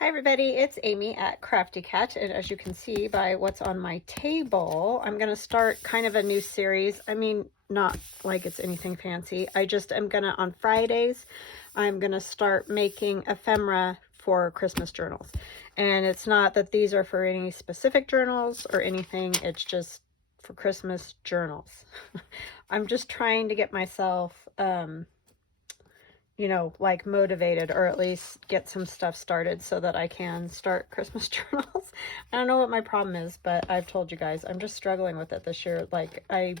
Hi everybody, it's Amy at Crafty Cat, and as you can see by what's on my table, I'm going to start kind of a new series. I mean, not like it's anything fancy. I just am going to, on Fridays, I'm going to start making ephemera for Christmas journals. And it's not that these are for any specific journals or anything, it's just for Christmas journals. I'm just trying to get myself you know, like motivated, or at least get some stuff started so that I can start Christmas journals. I don't know what my problem is, but I've told you guys, I'm just struggling with it this year. Like I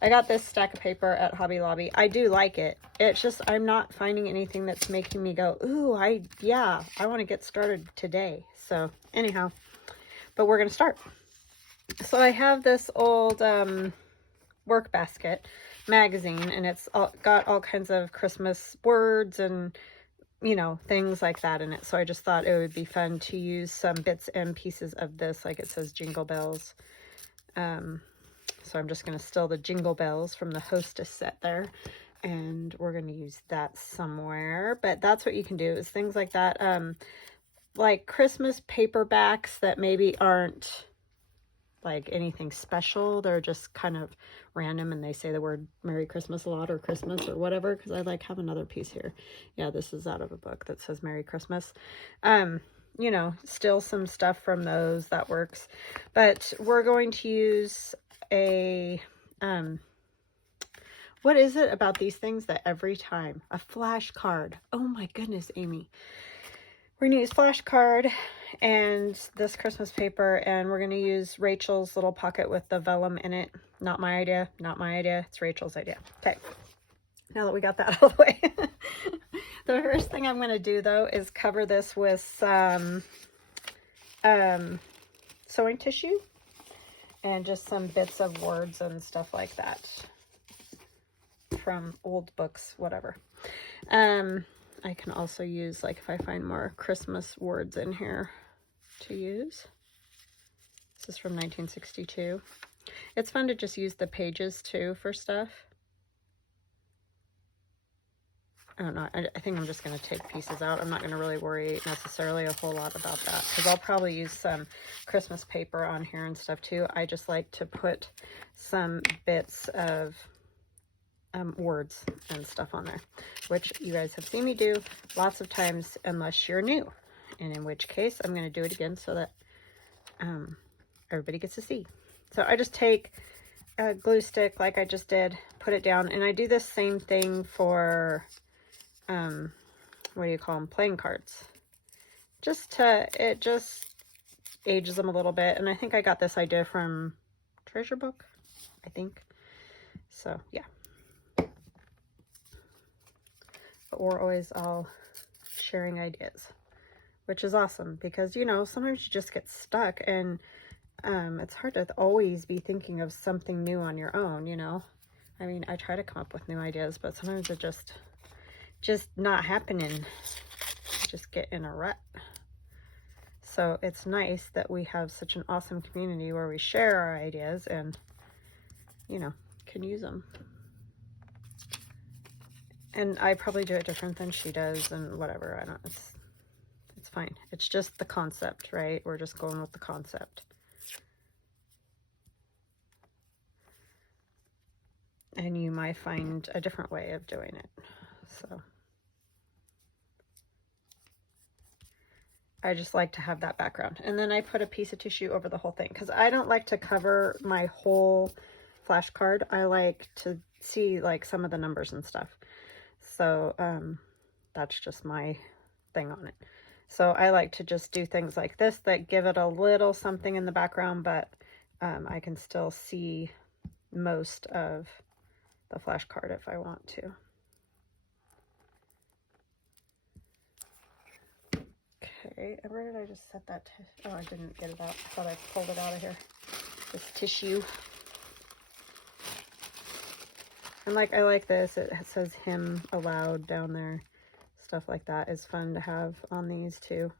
got this stack of paper at Hobby Lobby. I do like it. It's just, I'm not finding anything that's making me go, ooh, I want to get started today. So anyhow, but we're going to start. So I have this old, work basket magazine, and it's got all kinds of Christmas words and, you know, things like that in it. So I just thought it would be fun to use some bits and pieces of this, like it says jingle bells. So I'm just going to steal the jingle bells from the hostess set there, and we're going to use that somewhere. But that's what you can do, is things like that, like Christmas paperbacks that maybe aren't like anything special. They're just kind of random, and they say the word Merry Christmas a lot, or Christmas, or whatever, because I like have another piece here. Yeah, this is out of a book that says Merry Christmas. You know, still some stuff from those, that works. But we're going to use a what is it about these things that every time a flashcard, oh my goodness, Amy, we're going to use flashcard and this Christmas paper, and we're going to use Rachel's little pocket with the vellum in it. Not my idea, not my idea. It's Rachel's idea. Okay, now that we got that out of the way. The first thing I'm going to do, though, is cover this with some sewing tissue and just some bits of words and stuff like that from old books, whatever. I can also use, like, if I find more Christmas words in here to use. This is from 1962. It's fun to just use the pages too for stuff. I don't know. I think I'm just going to take pieces out. I'm not going to really worry necessarily a whole lot about that, because I'll probably use some Christmas paper on here and stuff too. I just like to put some bits of words and stuff on there, which you guys have seen me do lots of times, unless you're new, and in which case I'm going to do it again so that everybody gets to see. So I just take a glue stick like I just did, put it down, and I do this same thing for what do you call them, playing cards, it just ages them a little bit. And I think I got this idea from Treasure Book, I think. So yeah, but we're always all sharing ideas, which is awesome, because, you know, sometimes you just get stuck, and it's hard to always be thinking of something new on your own, you know. I mean, I try to come up with new ideas, but sometimes it just not happening. Just get in a rut. So it's nice that we have such an awesome community where we share our ideas and, you know, can use them. And I probably do it different than she does, and whatever. I don't, it's fine. It's just the concept, right? We're just going with the concept. And you might find a different way of doing it. So I just like to have that background. And then I put a piece of tissue over the whole thing, because I don't like to cover my whole flashcard. I like to see, like, some of the numbers and stuff. So that's just my thing on it. So I like to just do things like this that give it a little something in the background, but I can still see most of the flashcard if I want to. Okay, and where did I just set that? Oh, I didn't get it out. I thought I pulled it out of here. This tissue. And like, I like this. It says hymn aloud down there. Stuff like that is fun to have on these too.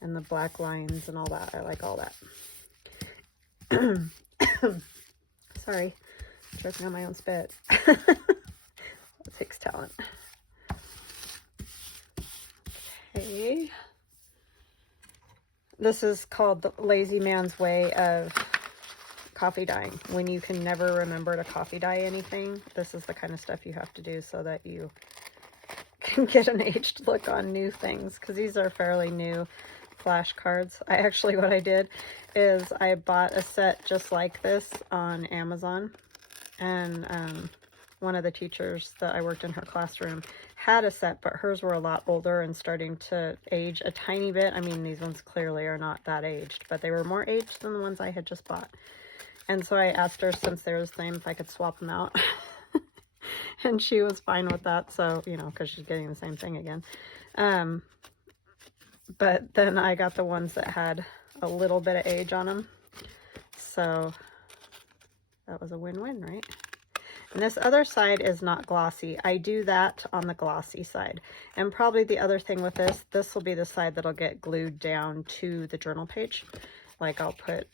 And the black lines and all that. I like all that. Sorry, choking on my own spit. It takes talent. Okay. This is called the lazy man's way of coffee dyeing. When you can never remember to coffee dye anything, this is the kind of stuff you have to do so that you can get an aged look on new things, because these are fairly new flashcards. What I did is I bought a set just like this on Amazon, and one of the teachers that I worked in her classroom had a set, but hers were a lot older and starting to age a tiny bit. I mean, these ones clearly are not that aged, but they were more aged than the ones I had just bought. And so I asked her, since they were the same, if I could swap them out. And she was fine with that. So, you know, because she's getting the same thing again. But then I got the ones that had a little bit of age on them. So that was a win-win, right? And this other side is not glossy. I do that on the glossy side. And probably the other thing with this will be the side that'll get glued down to the journal page. Like I'll put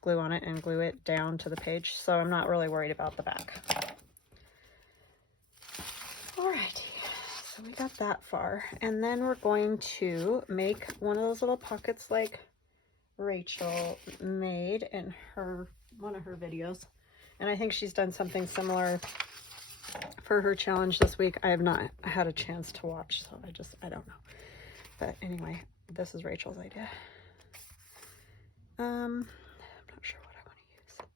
glue on it and glue it down to the page. So I'm not really worried about the back. Alrighty, so we got that far. And then we're going to make one of those little pockets like Rachel made in one of her videos. And I think she's done something similar for her challenge this week. I have not had a chance to watch, so I don't know. But anyway, this is Rachel's idea. I'm not sure what I want to use.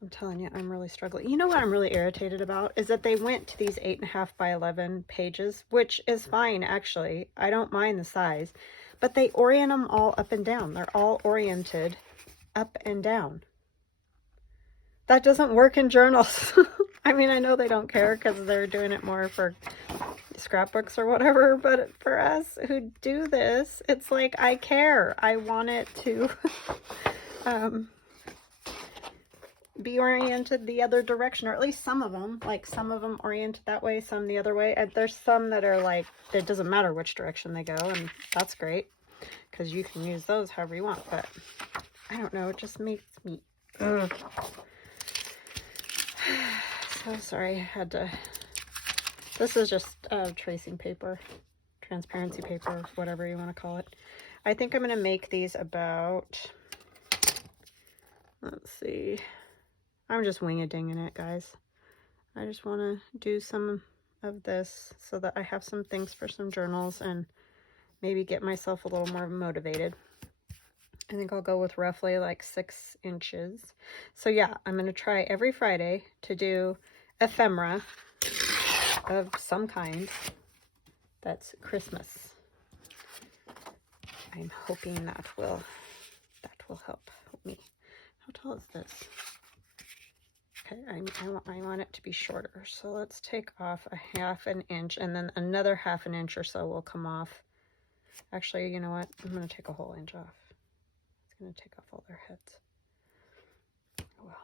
I'm telling you, I'm really struggling. You know what I'm really irritated about is that they went to these 8.5 by 11 pages, which is fine, actually. I don't mind the size, but they orient them all up and down. They're all oriented up and down. That doesn't work in journals. I mean, I know they don't care because they're doing it more for scrapbooks or whatever, but for us who do this, it's like, I care. I want it to be oriented the other direction, or at least some of them. Like some of them oriented that way, some the other way. And there's some that are like, it doesn't matter which direction they go, and that's great because you can use those however you want. But I don't know, it just makes me ugh. So sorry, I had to. This is just tracing paper, transparency paper, whatever you want to call it. I think I'm going to make these about, let's see, I'm just wing-a-dinging it, guys. I just want to do some of this so that I have some things for some journals and maybe get myself a little more motivated. I think I'll go with roughly like 6 inches. So yeah, I'm going to try every Friday to do ephemera of some kind that's Christmas. I'm hoping that will help me. How tall is this? Okay, I want it to be shorter. So let's take off a 1/2 inch, and then another 1/2 inch or so will come off. Actually, you know what? I'm going to take a whole inch off. It's going to take off all their heads. Oh well.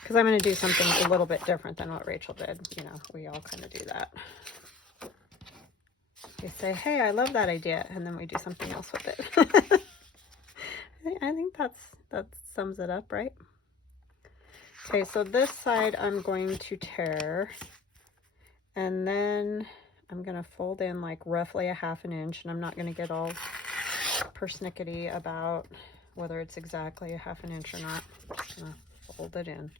Because I'm going to do something a little bit different than what Rachel did. You know, we all kind of do that. We say, hey, I love that idea, and then we do something else with it. I think that sums it up, right? Okay, so this side I'm going to tear, and then I'm going to fold in like roughly a 1/2 inch, and I'm not going to get all persnickety about whether it's exactly a 1/2 inch or not. I'm just going to fold it in.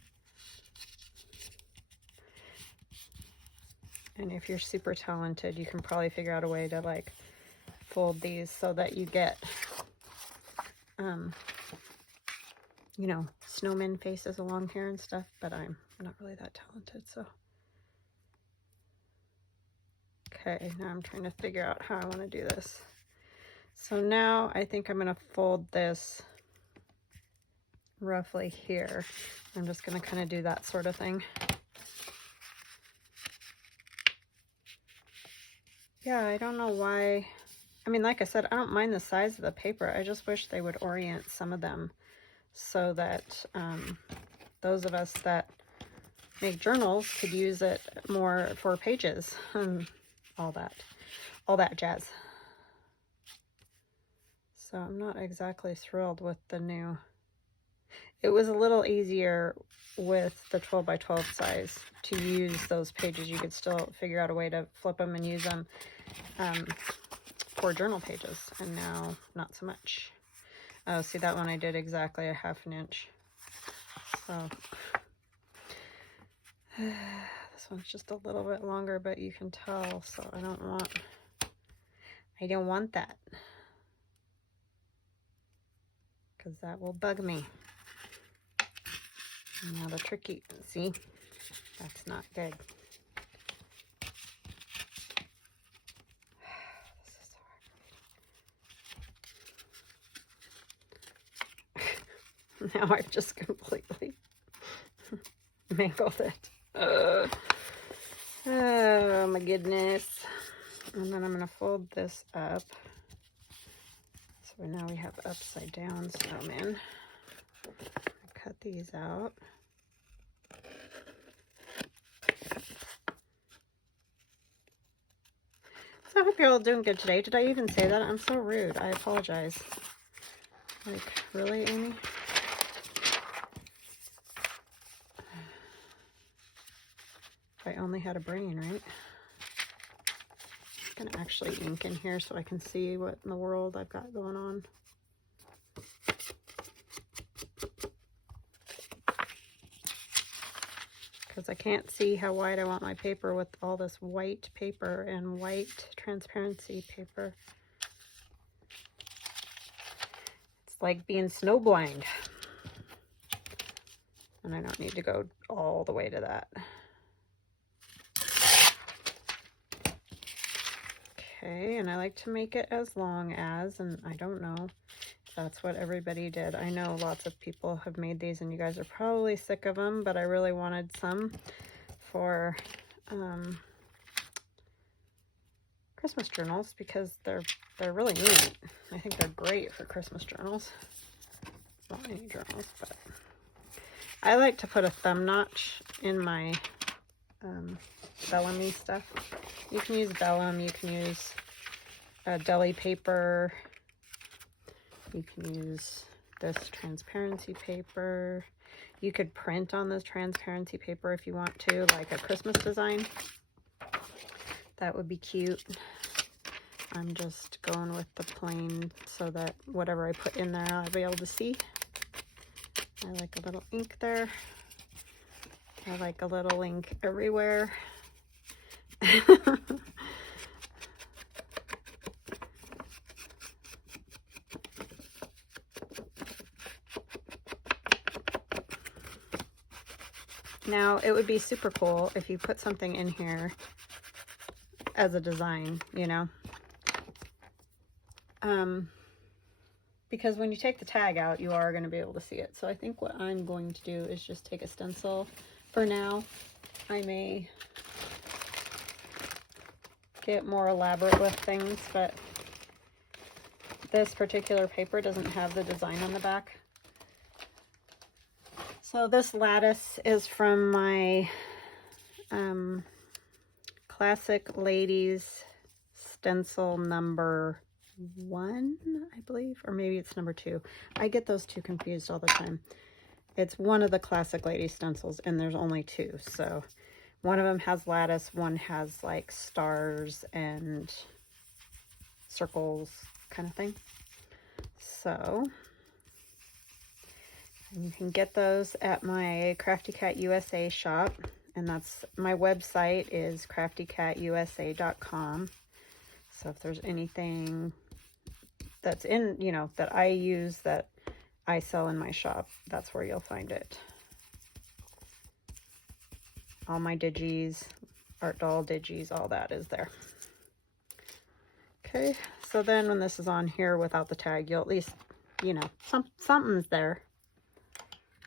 And if you're super talented, you can probably figure out a way to like fold these so that you get, you know, snowman faces along here and stuff, but I'm not really that talented, so. Okay, now I'm trying to figure out how I want to do this. So now I think I'm going to fold this roughly here. I'm just going to kind of do that sort of thing. Yeah, I don't know why. I mean, like I said, I don't mind the size of the paper. I just wish they would orient some of them so that those of us that make journals could use it more for pages and all that jazz. So I'm not exactly thrilled with the new. it was a little easier with the 12 by 12 size to use those pages. You could still figure out a way to flip them and use them for journal pages, and now not so much. Oh, see, that one I did exactly a 1/2 inch. So this one's just a little bit longer, but you can tell, so I don't want that, because that will bug me. Now the tricky, see, that's not good. This is so hard. Now I've just completely mangled it. Oh my goodness. And then I'm going to fold this up. So now we have upside down snowman. Cut these out. So I hope you're all doing good today. Did I even say that? I'm so rude. I apologize. Like, really, Amy? If I only had a brain, right? I'm going to actually ink in here so I can see what in the world I've got going on. Because I can't see how wide I want my paper with all this white paper and white transparency paper. It's like being snowblind. And I don't need to go all the way to that. Okay, and I like to make it as long as, and I don't know if that's what everybody did. I know lots of people have made these and you guys are probably sick of them, but I really wanted some for Christmas journals because they're really neat. I think they're great for Christmas journals. Not any journals, but I like to put a thumb notch in my vellum-y stuff. You can use vellum, you can use deli paper, you can use this transparency paper. You could print on this transparency paper if you want to, like a Christmas design. That would be cute. I'm just going with the plain so that whatever I put in there I'll be able to see. I like a little ink there. I like a little ink everywhere. Now, it would be super cool if you put something in here as a design, you know. Because when you take the tag out, you are going to be able to see it. So I think what I'm going to do is just take a stencil for now. I may get more elaborate with things, but this particular paper doesn't have the design on the back. So this Lattice is from my Classic Ladies stencil number 1, I believe, or maybe it's number 2. I get those two confused all the time. It's one of the Classic Ladies stencils, and there's only 2. So one of them has lattice, one has like stars and circles kind of thing. So you can get those at my Crafty Cat USA shop, and that's my website is craftycatusa.com. So if there's anything that's in, you know, that I use that I sell in my shop, that's where you'll find it. All my digis, art doll digis, all that is there. Okay, so then when this is on here without the tag, you'll at least, you know, something's there.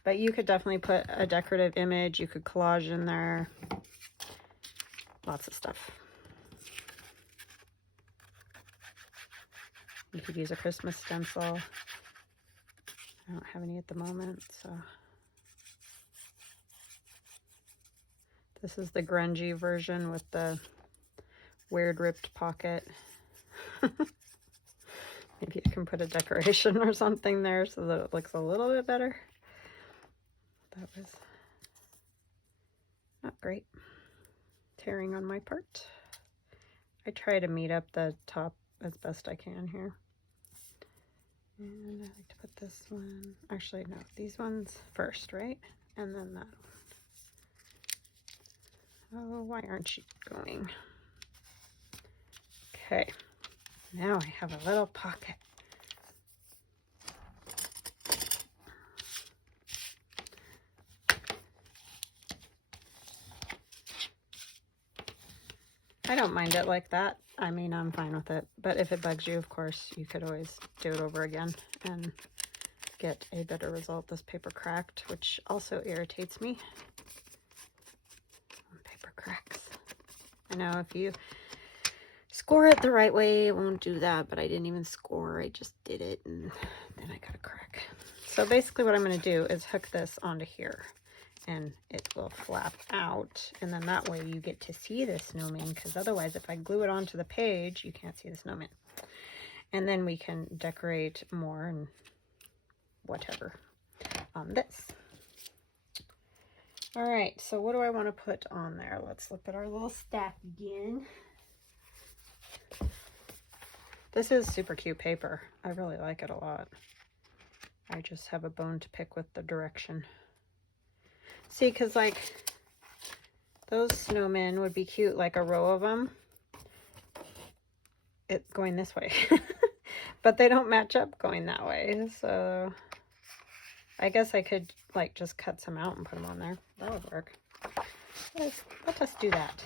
But you could definitely put a decorative image. You could collage in there. Lots of stuff. You could use a Christmas stencil. I don't have any at the moment, so. This is the grungy version with the weird ripped pocket. Maybe I can put a decoration or something there so that it looks a little bit better. That was not great. Tearing on my part. I try to meet up the top as best I can here. And I like to put this one, actually no, these ones first, right? And then that one. Oh, why aren't you going? Okay, now I have a little pocket. I don't mind it like that. I mean, I'm fine with it. But if it bugs you, of course, you could always do it over again and get a better result. This paper cracked, which also irritates me. Paper cracks. I know if you score it the right way, it won't do that, but I didn't even score. I just did it, and then I got a crack. So basically what I'm going to do is hook this onto here, and it will flap out, and then that way you get to see the snowman, because otherwise if I glue it onto the page, you can't see the snowman. And then we can decorate more and whatever on this. All right, so what do I want to put on there? Let's look at our little stack again. This is super cute paper. I really like it a lot. I just have a bone to pick with the direction. See, because like those snowmen would be cute, like a row of them. It going this way. But they don't match up going that way. So I guess I could like just cut some out and put them on there. That would work. Let us do that.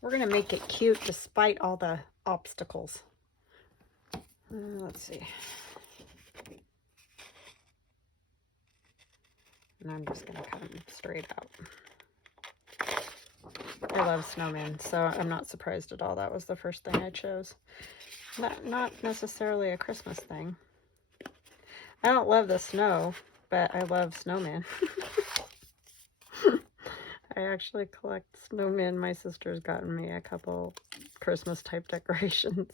We're going to make it cute despite all the obstacles. Let's see. And I'm just going to cut them straight out. I love snowmen, so I'm not surprised at all. That was the first thing I chose. Not necessarily a Christmas thing. I don't love the snow, but I love snowmen. I actually collect snowmen. My sister's gotten me a couple Christmas type decorations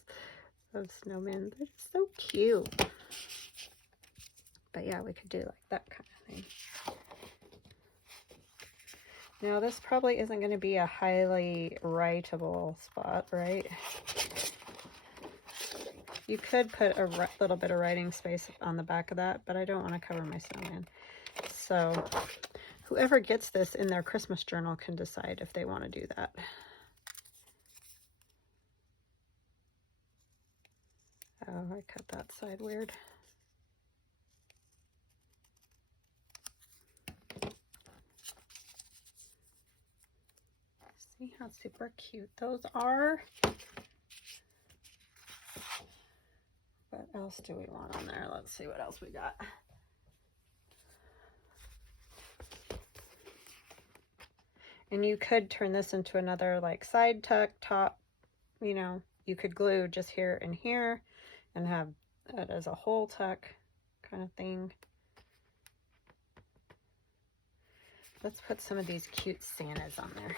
of snowmen. They're just so cute. But yeah, we could do like that kind of thing. Now this probably isn't going to be a highly writable spot, right? You could put a little bit of writing space on the back of that, but I don't want to cover my snowman. So whoever gets this in their Christmas journal can decide if they want to do that. Oh, I cut that side weird. See how super cute those are? What else do we want on there? Let's see what else we got. And you could turn this into another like side tuck top, you know, you could glue just here and here and have it as a whole tuck kind of thing. Let's put some of these cute Santas on there.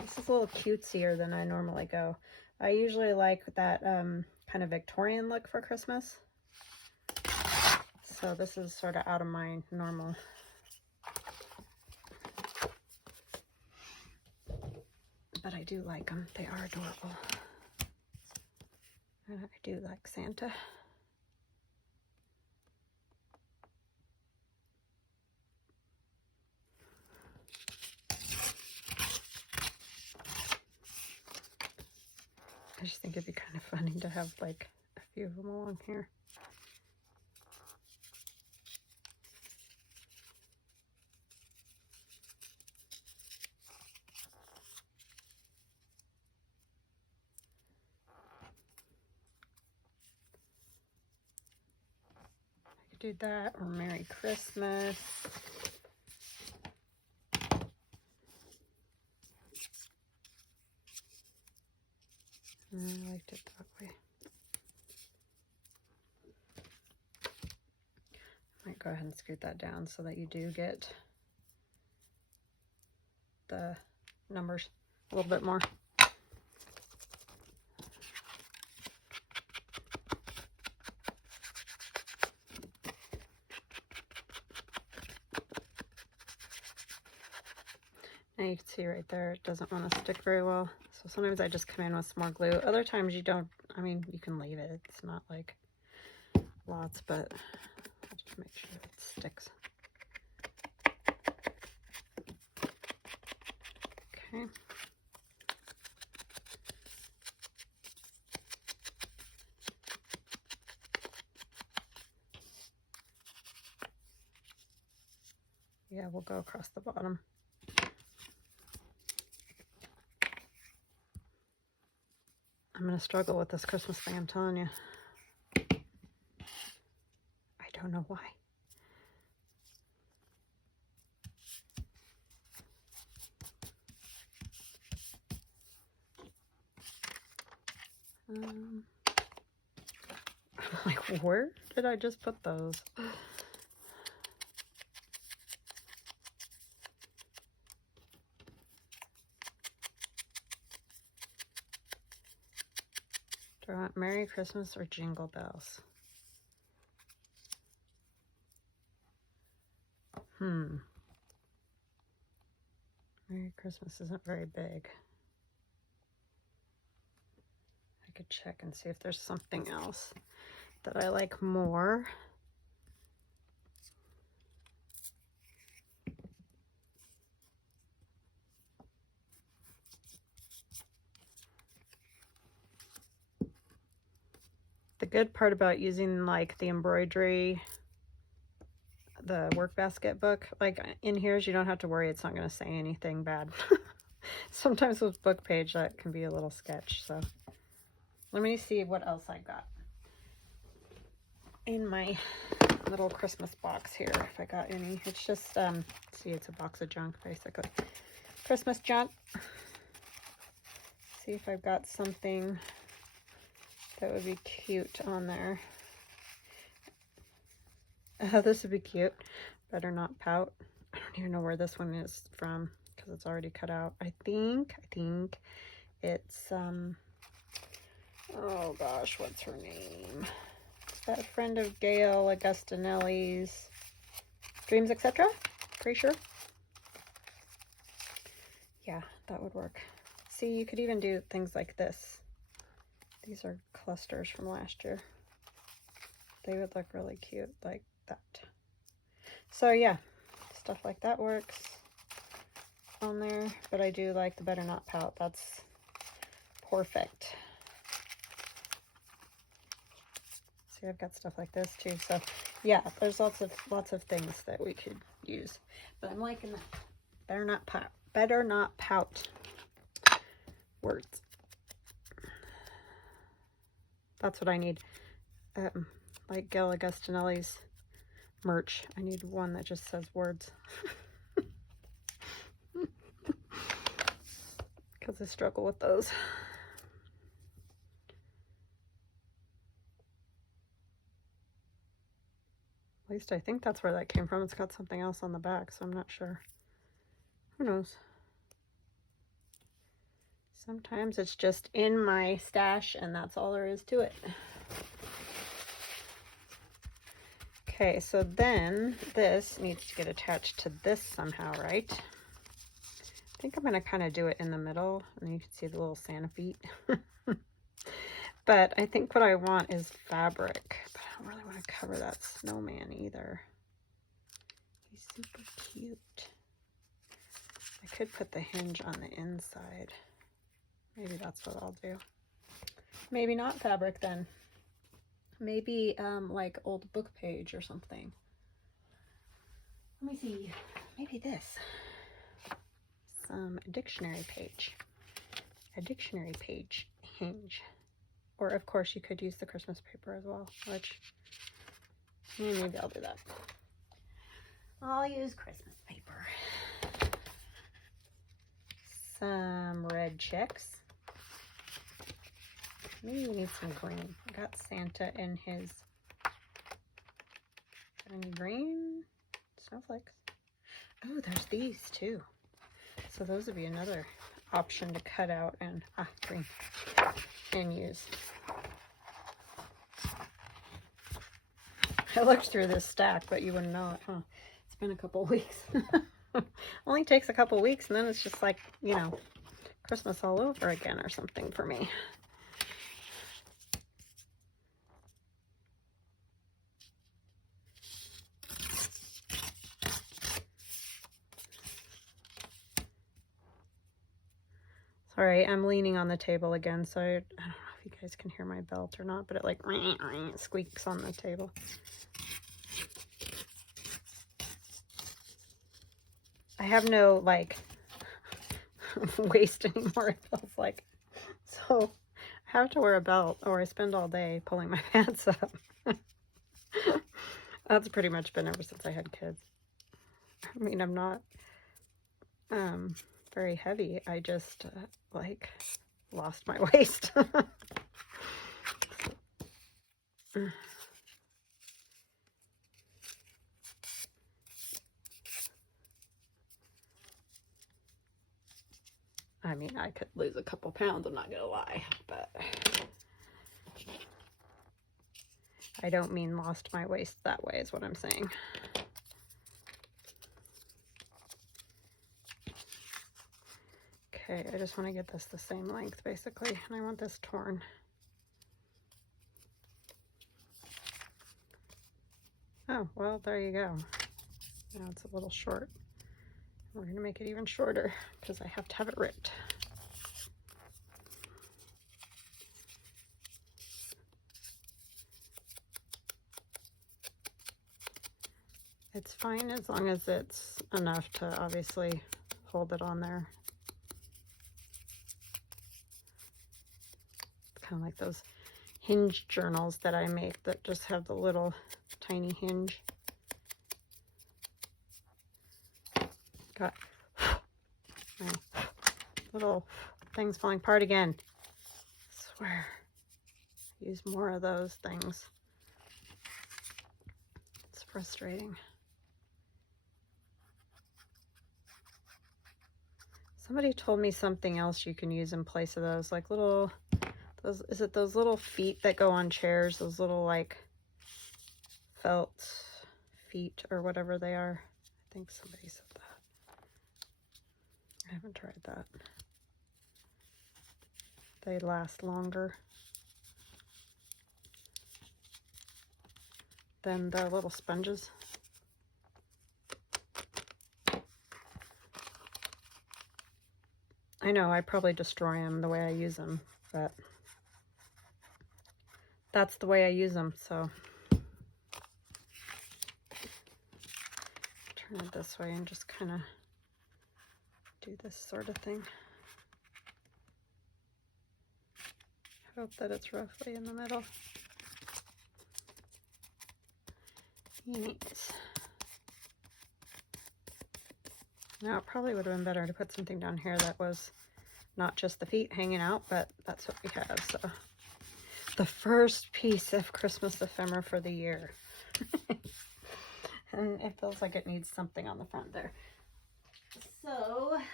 This is a little cutesier than I normally go. I usually like that kind of Victorian look for Christmas. So this is sort of out of my normal. But I do like them. They are adorable. And I do like Santa. I just think it'd be kind of funny to have like a few of them along here. I could do that, or Merry Christmas. I liked it that way. I might go ahead and scoot that down so that you do get the numbers a little bit more. And you can see right there, it doesn't want to stick very well. So sometimes I just come in with some more glue. Other times you don't, I mean, you can leave it. It's not like lots, but I'll just make sure it sticks. Okay. Yeah, we'll go across the bottom. I'm going to struggle with this Christmas thing, I'm telling you. I don't know why. I'm like, where did I just put those? Do I want Merry Christmas or Jingle Bells? Merry Christmas isn't very big. I could check and see if there's something else that I like more. The good part about using like the embroidery, the work basket book, like in here, you don't have to worry it's not going to say anything bad. Sometimes with book page that can be a little sketch. So let me see what else I got in my little Christmas box here, if I got any. It's just see, it's a box of junk basically. Christmas junk. See if I've got something that would be cute on there. Oh, this would be cute. Better not pout. I don't even know where this one is from because it's already cut out. I think it's oh gosh, what's her name? Is that a friend of Gail Augustinelli's Dreams, etc.? Pretty sure. Yeah, that would work. See, you could even do things like this. These are clusters from last year. They would look really cute like that. So yeah, stuff like that works on there, but I do like the Better Not Pout. That's perfect. See, I've got stuff like this too. So yeah, there's lots of things that we could use. But I'm liking that. Better not pout. Better not pout. Words. That's what I need. Like Gail Augustinelli's merch. I need one that just says words. Because I struggle with those. At least I think that's where that came from. It's got something else on the back, so I'm not sure. Who knows? Sometimes it's just in my stash and that's all there is to it. Okay, so then this needs to get attached to this somehow, right? I think I'm going to kind of do it in the middle, and you can see the little Santa feet. But I think what I want is fabric, but I don't really want to cover that snowman either. He's super cute. I could put the hinge on the inside. Maybe that's what I'll do. Maybe not fabric then. Maybe like old book page or something. Let me see. Maybe this. Some dictionary page. A dictionary page hinge. Or of course you could use the Christmas paper as well, which maybe I'll do that. I'll use Christmas paper. Some red checks. Maybe we need some green. I got Santa in his. Got any green snowflakes? Oh, there's these too. So those would be another option to cut out and green and use. I looked through this stack, but you wouldn't know it, huh? It's been a couple weeks. Only takes a couple weeks, and then it's just like, you know, Christmas all over again or something for me. Sorry, I'm leaning on the table again, so I don't know if you guys can hear my belt or not, but it like squeaks on the table. I have no like waist anymore, it feels like. So I have to wear a belt or I spend all day pulling my pants up. That's pretty much been ever since I had kids. I mean, I'm not very heavy. I just like lost my waist. I mean, I could lose a couple pounds, I'm not gonna lie, but I don't mean lost my waist that way is what I'm saying. Okay, I just want to get this the same length basically, and I want this torn. Oh, well, there you go. Now it's a little short. We're going to make it even shorter because I have to have it ripped. It's fine as long as it's enough to obviously hold it on there. It's kind of like those hinge journals that I make that just have the little tiny hinge. Got my little things falling apart again. I swear. Use more of those things. It's frustrating. Somebody told me something else you can use in place of those, like little, those, is it those little feet that go on chairs, those little like felt feet or whatever they are. I think somebody said that. I haven't tried that. They last longer than the little sponges. I know I probably destroy them the way I use them, but that's the way I use them, so turn it this way and just kind of do this sort of thing. Hope that it's roughly in the middle. Neat. Now it probably would have been better to put something down here that was not just the feet hanging out, but that's what we have. So the first piece of Christmas ephemera for the year. And it feels like it needs something on the front there. So let's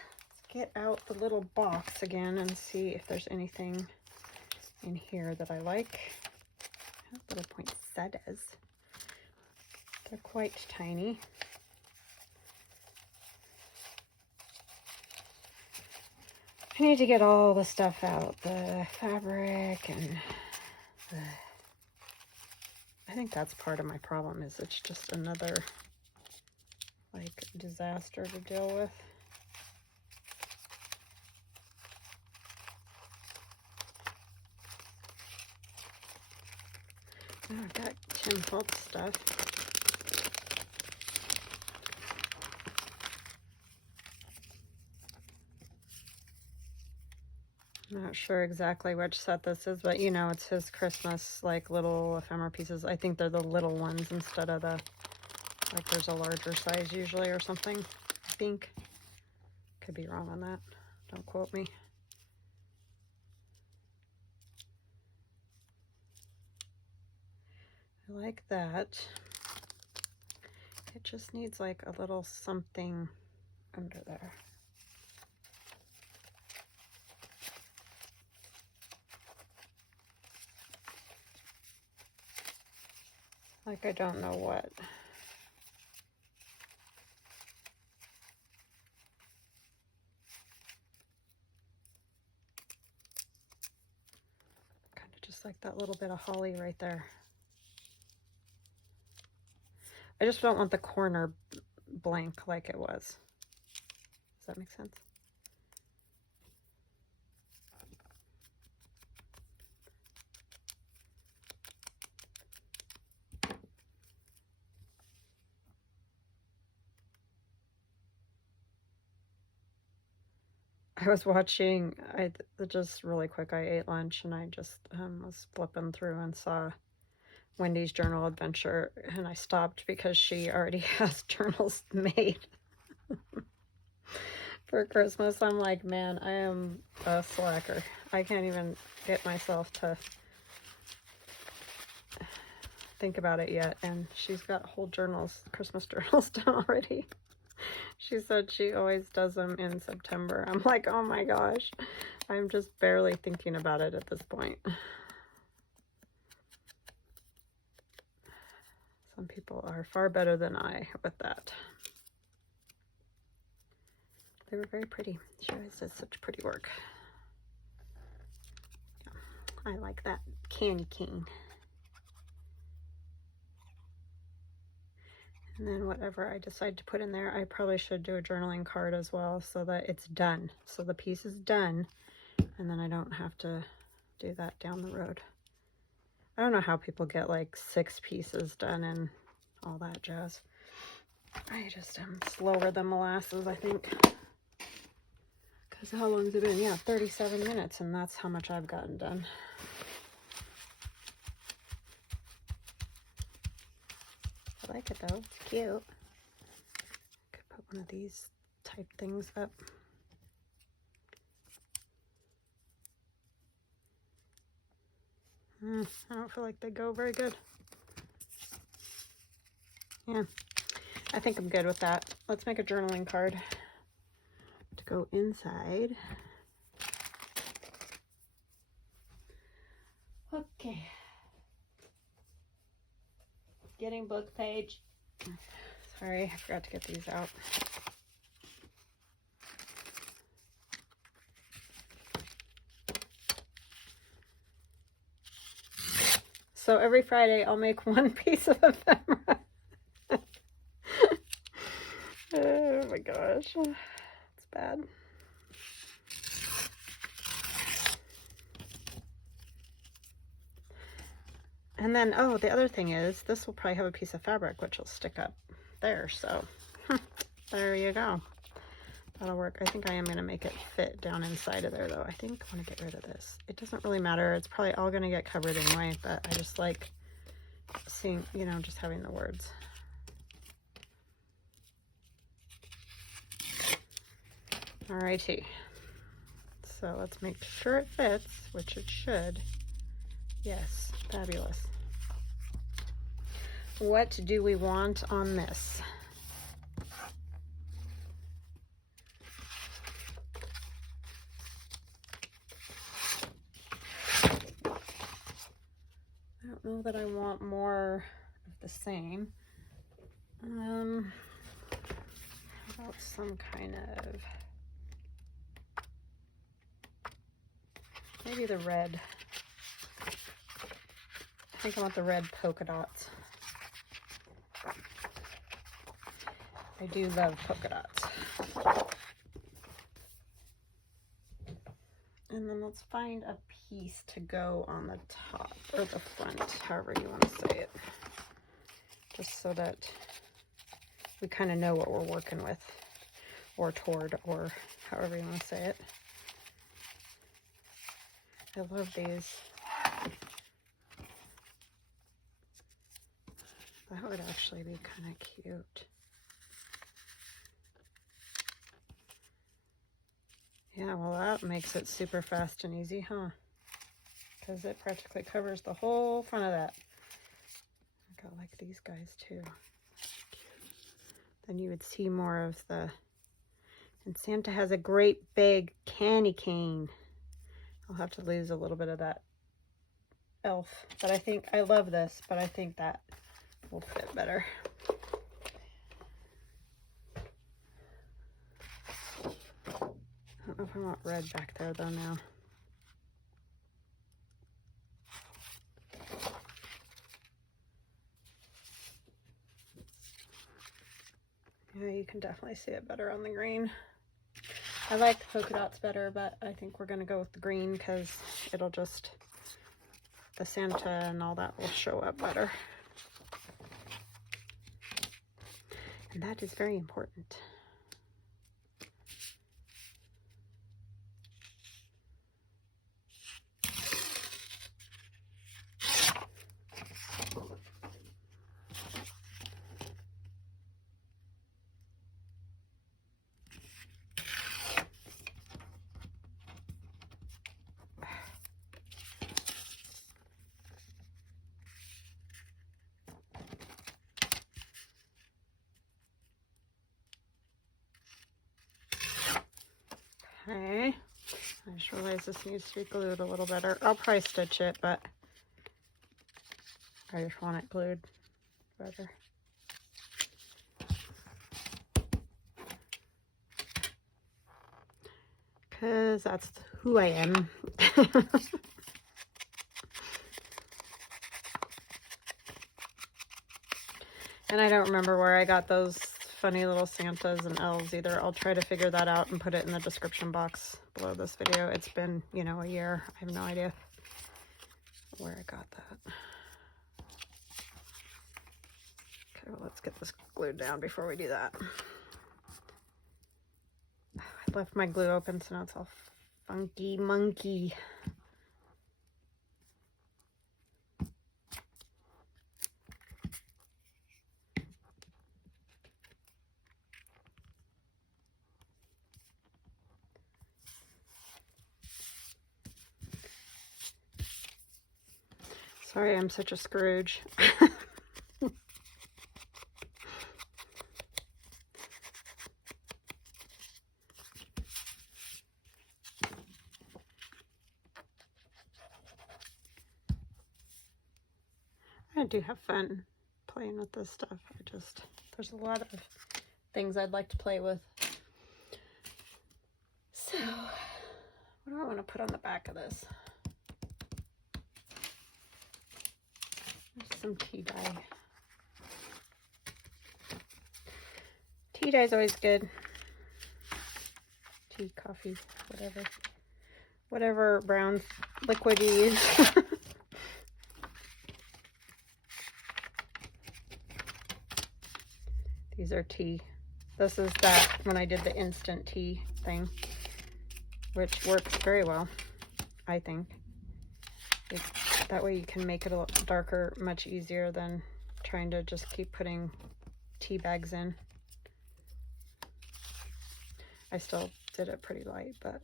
get out the little box again and see if there's anything in here that I like. Little poinsettias. They're quite tiny. I need to get all the stuff out, the fabric and the... I think that's part of my problem, is it's just another like disaster to deal with. Oh, I've got Tim Holtz stuff. I'm not sure exactly which set this is, but you know, it's his Christmas like little ephemera pieces. I think they're the little ones instead of the, like there's a larger size usually or something, I think. Could be wrong on that. Don't quote me. I like that. It just needs like a little something under there. Like I don't know what. Looks like that little bit of holly right there. I just don't want the corner blank like it was. Does that make sense? I was watching, just really quick, I ate lunch and I just was flipping through and saw Wendy's journal adventure, and I stopped because she already has journals made for Christmas. I'm like, man, I am a slacker. I can't even get myself to think about it yet, and she's got whole journals, Christmas journals done already. She said she always does them in September. I'm like, oh my gosh, I'm just barely thinking about it at this point. Some people are far better than I with that. They were very pretty. She always does such pretty work. Yeah, I like that candy cane. And then whatever I decide to put in there, I probably should do a journaling card as well so that it's done. So the piece is done, and then I don't have to do that down the road. I don't know how people get like 6 pieces done and all that jazz. I just am slower than molasses, I think. Because how long has it been? Yeah, 37 minutes, and that's how much I've gotten done. I like it though, it's cute. Could put one of these type things up. I don't feel like they go very good. Yeah, I think I'm good with that. Let's make a journaling card to go inside. Okay. Getting book page. Sorry, I forgot to get these out. So every Friday I'll make one piece of ephemera. Oh my gosh, it's bad. And then, oh, the other thing is, this will probably have a piece of fabric which will stick up there, so there you go. That'll work. I think I am going to make it fit down inside of there, though. I think I want to get rid of this. It doesn't really matter. It's probably all going to get covered anyway, but I just like seeing, you know, just having the words. Alrighty. So let's make sure it fits, which it should. Yes, fabulous. What do we want on this? I don't know that I want more of the same. How about some kind of, maybe the red. I think I want the red polka dots. I do love polka dots. And then let's find a piece to go on the top or the front, however you want to say it. Just so that we kind of know what we're working with, or toward, or however you want to say it. I love these. That would actually be kind of cute. Yeah, well, that makes it super fast and easy, huh? Because it practically covers the whole front of that. I got like these guys too. Then you would see more of the, and Santa has a great big candy cane. I'll have to lose a little bit of that elf, but I think, I love this, but I think that will fit better. I don't know if I want red back there though now. Yeah, you can definitely see it better on the green. I like the polka dots better, but I think we're going to go with the green because it'll just, the Santa and all that will show up better. And that is very important. Okay, I just realized this needs to be glued a little better. I'll probably stitch it, but I just want it glued better. Because that's who I am. And I don't remember where I got those funny little Santas and elves either. I'll try to figure that out and put it in the description box below this video. It's been, you know, a year. I have no idea where I got that. Okay, well, let's get this glued down before we do that. I left my glue open, so now it's all funky monkey. Sorry, I'm such a Scrooge. I do have fun playing with this stuff. There's a lot of things I'd like to play with. So, what do I want to put on the back of this? There's some tea dye. Tea dye is always good. Tea, coffee, whatever. Whatever brown liquid you use. These are tea. This is that when I did the instant tea thing, which works very well, I think. That way you can make it a little darker much easier than trying to just keep putting tea bags in. I still did it pretty light, but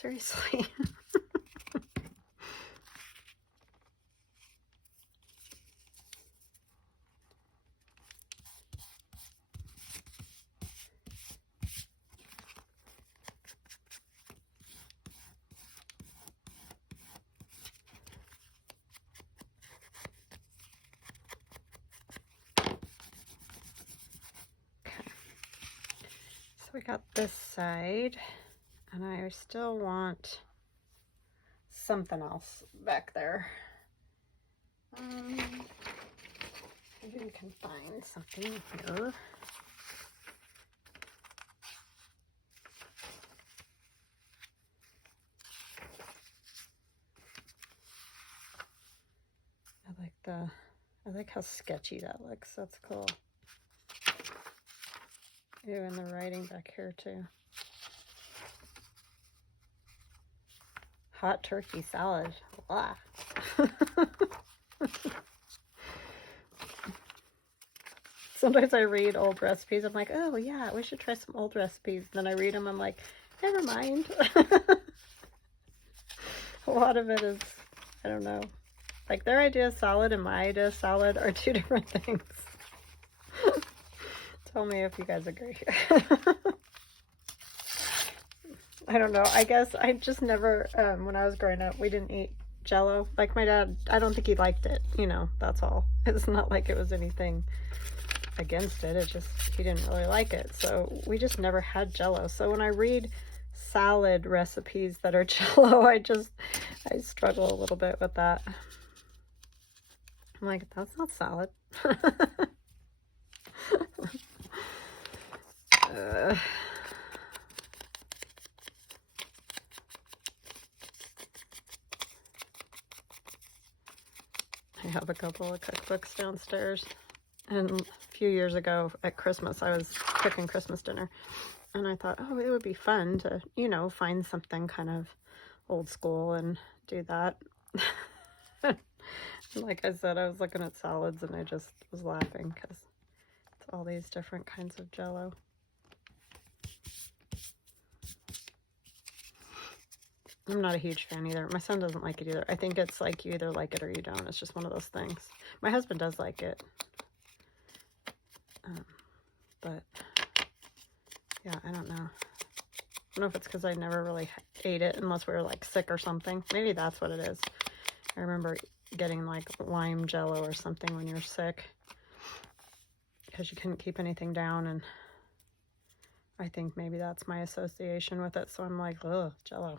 seriously. We got this side, and I still want something else back there. Maybe we can find something here. I like how sketchy that looks. That's cool. Ew, and the writing back here too. Hot turkey salad. Blah. Sometimes I read old recipes. I'm like, oh yeah, we should try some old recipes. Then I read them. I'm like, never mind. A lot of it is, I don't know. Like their idea of salad and my idea of salad are two different things. Tell me if you guys agree. I don't know. I guess I just never, when I was growing up, we didn't eat Jello. Like my dad, I don't think he liked it. You know, that's all. It's not like it was anything against it. It just, he didn't really like it. So we just never had Jello. So when I read salad recipes that are Jello, I struggle a little bit with that. I'm like, that's not salad. I have a couple of cookbooks downstairs, and a few years ago at Christmas, I was cooking Christmas dinner, and I thought, oh, it would be fun to, you know, find something kind of old school and do that. Like I said, I was looking at salads, and I just was laughing because it's all these different kinds of Jello. I'm not a huge fan either. My son doesn't like it either. I think it's like you either like it or you don't. It's just one of those things. My husband does like it. But, yeah, I don't know. I don't know if it's because I never really ate it unless we were, like, sick or something. Maybe that's what it is. I remember getting, like, lime Jello or something when you were sick because you couldn't keep anything down, and I think maybe that's my association with it. So I'm like, ugh, Jello.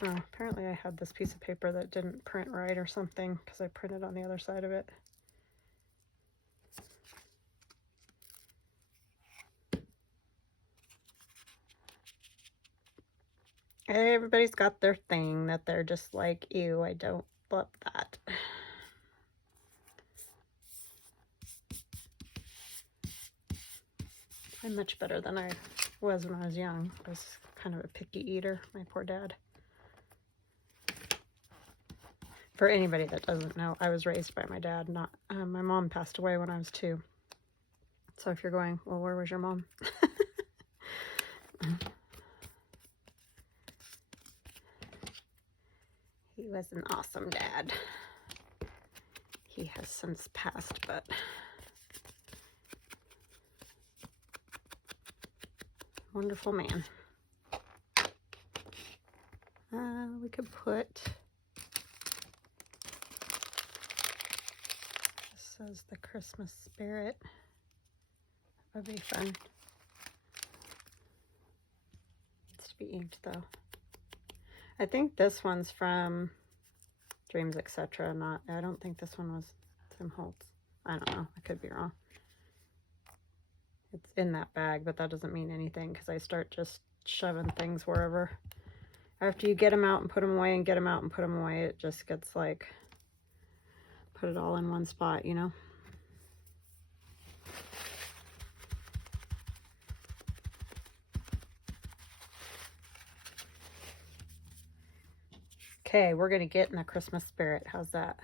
Oh, apparently I had this piece of paper that didn't print right or something because I printed on the other side of it. Everybody's got their thing that they're just like, ew, I don't love that. I'm much better than I was when I was young. I was kind of a picky eater, my poor dad. For anybody that doesn't know, I was raised by my dad. Not my mom passed away when I was 2. So if you're going, well, where was your mom? He was an awesome dad. He has since passed, but wonderful man. We could put, this says the Christmas spirit. That would be fun. Needs to be inked though. I think this one's from Dreams, Etc. I don't think this one was Tim Holtz. I don't know. I could be wrong. It's in that bag, but that doesn't mean anything because I start just shoving things wherever. After you get them out and put them away and get them out and put them away, it just gets like, put it all in one spot, you know? Okay, we're going to get in the Christmas spirit. How's that?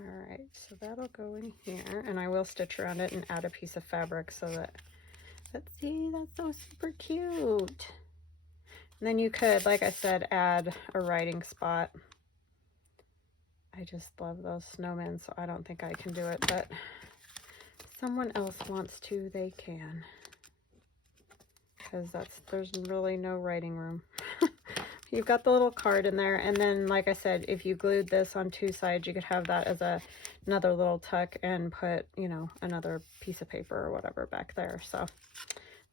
Alright, so that'll go in here, and I will stitch around it and add a piece of fabric so that, let's see, that's so super cute. And then you could, like I said, add a writing spot. I just love those snowmen, so I don't think I can do it, but if someone else wants to, they can. Because there's really no writing room. You've got the little card in there, and then, like I said, if you glued this on 2 sides, you could have that as another little tuck and put, you know, another piece of paper or whatever back there. So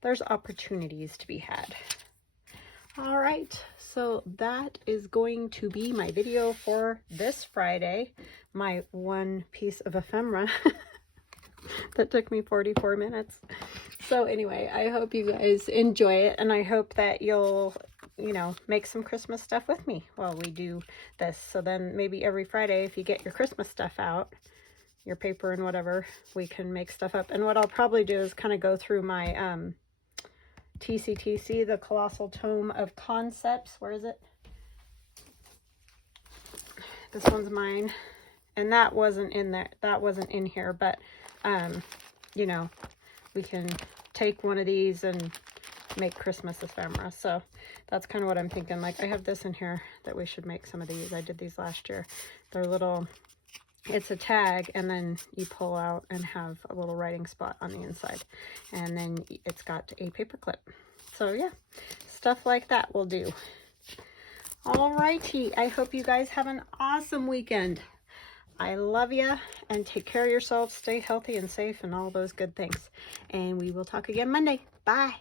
there's opportunities to be had. All right, so that is going to be my video for this Friday. My one piece of ephemera that took me 44 minutes. So anyway, I hope you guys enjoy it, and I hope that you'll, you know, make some Christmas stuff with me while we do this. So then maybe every Friday, if you get your Christmas stuff out, your paper and whatever, we can make stuff up. And what I'll probably do is kind of go through my TCTC, the Colossal Tome of Concepts. Where is it? This one's mine. And that wasn't in there. That wasn't in here, but, you know, we can take one of these and make Christmas ephemera. So that's kind of what I'm thinking. Like, I have this in here that we should make some of these. I did these last year. They're little, it's a tag, and then you pull out and have a little writing spot on the inside. And then it's got a paper clip. So yeah, stuff like that will do. Alrighty, I hope you guys have an awesome weekend. I love you, and take care of yourselves. Stay healthy and safe and all those good things. And we will talk again Monday. Bye.